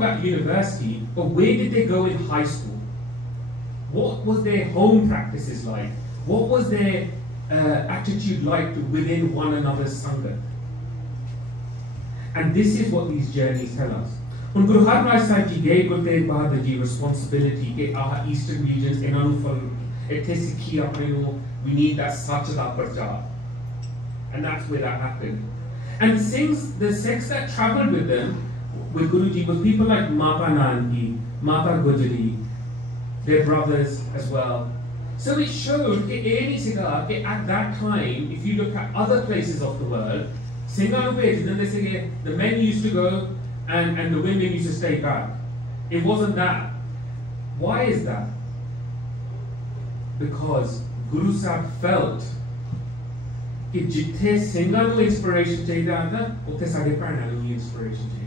about university, but where did they go in high school? What was their home practices like? What was their attitude like within one another's Sangha? And this is what these journeys tell us. When Guru Har Rai Sahib ji gave Guru Tegh Bahadur ji responsibility ke eastern regions we need that Sachada Prachar. And that's where that happened. And the Sikhs that travelled with them, with Guruji, was people like Mata Nanki, Mata Gujari, their brothers as well. So it showed that at that time, if you look at other places of the world, the men used to go and the women used to stay back. It wasn't that. Why is that? Because Guru Sahib felt that jithe Singha nu inspiration chahiye aanda, utte sade bhainan nu inspiration chahiye.